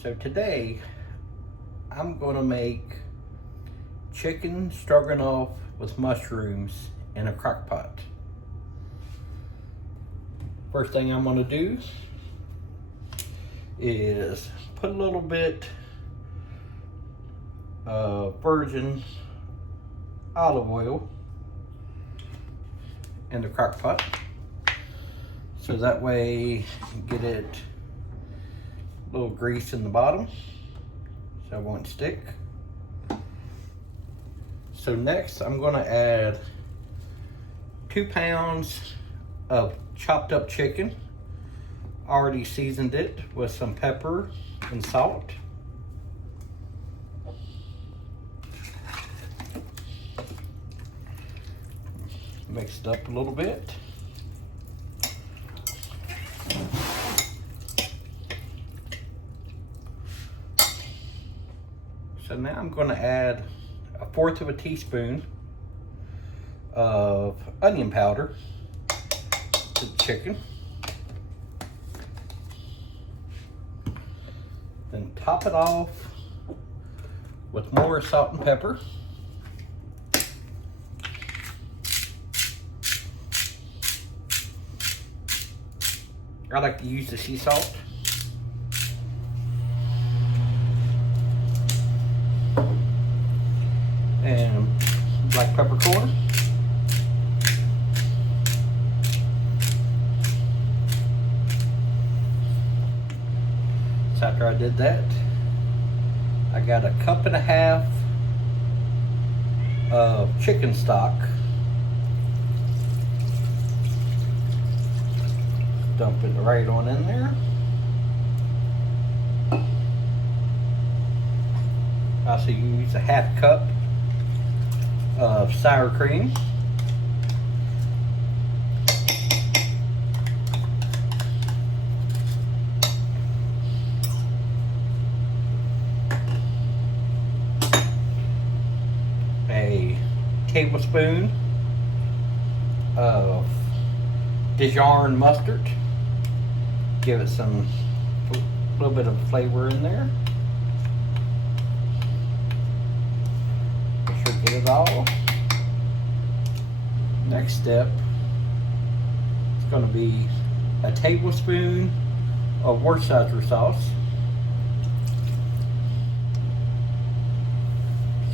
So today, I'm gonna make chicken stroganoff with mushrooms in a crock pot. First thing I'm gonna do is put a little bit of virgin olive oil in the crock pot. So that way, get it a little grease in the bottom so it won't stick. So next I'm gonna add 2 pounds of chopped up chicken. Already seasoned it with some pepper and salt. Mix it up a little bit. So now I'm going to add 1/4 teaspoon of onion powder to the chicken. Then top it off with more salt and pepper. I like to use the sea salt. And black peppercorn. So after I did that, I got 1.5 cups of chicken stock. Dump it right on in there. I also use 1/2 cup of sour cream. A tablespoon of Dijon mustard. Give it some little bit of flavor in there. Make sure to get it all. Next step is going to be a tablespoon of Worcestershire sauce.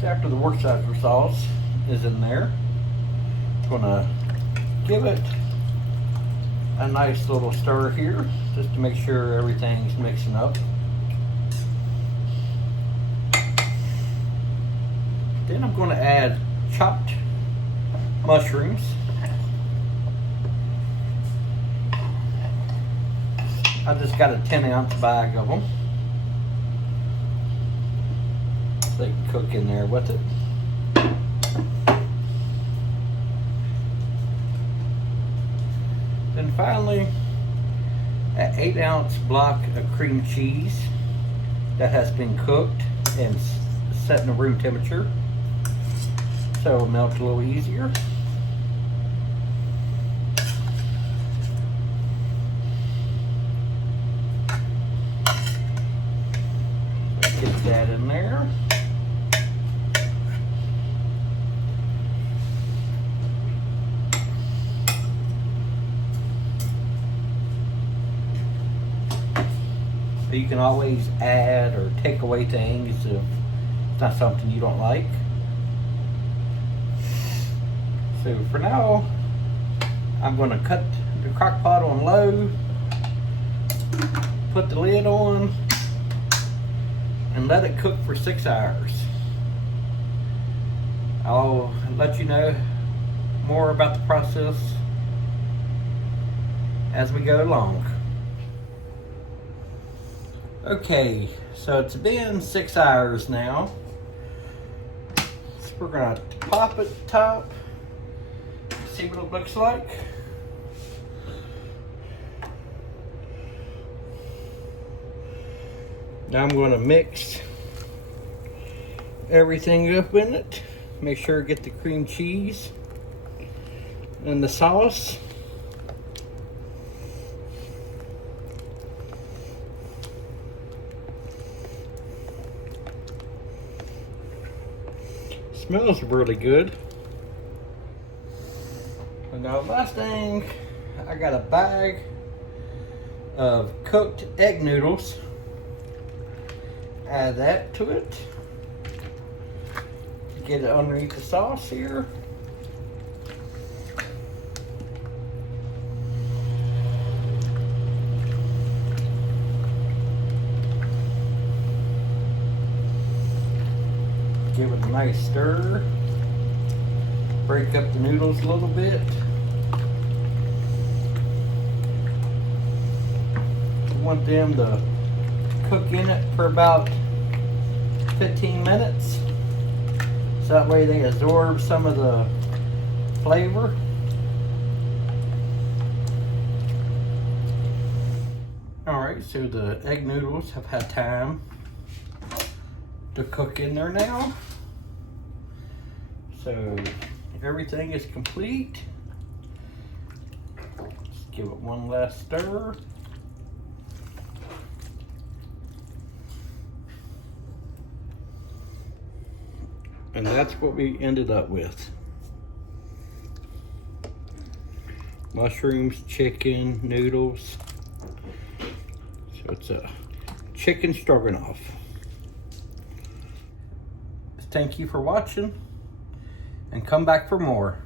So after the Worcestershire sauce is in there, I'm going to give it a nice little stir here, just to make sure everything's mixing up. Then I'm going to add chopped mushrooms. I just got a 10-ounce bag of them, so they can cook in there with it. Then finally, an 8-ounce block of cream cheese that has been cooked and set in a room temperature, so it'll melt a little easier. Get that in there. You can always add or take away things if it's not something you don't like. So for now, I'm going to cut the crock pot on low, put the lid on, and let it cook for 6 hours. I'll let you know more about the process as we go along. Okay, so it's been 6 hours now. So we're gonna pop it top, see what it looks like. Now I'm gonna mix everything up in it. Make sure to get the cream cheese and the sauce. Smells really good. And now last thing, I got a bag of cooked egg noodles. Add that to it. Get it underneath the sauce here. Give it a nice stir. Break up the noodles a little bit. You want them to cook in it for about 15 minutes. So that way they absorb some of the flavor. Alright, so the egg noodles have had time to cook in there now. So everything is complete. Just give it one last stir. And that's what we ended up with. Mushrooms, chicken, noodles. So it's a chicken stroganoff. Thank you for watching, and come back for more.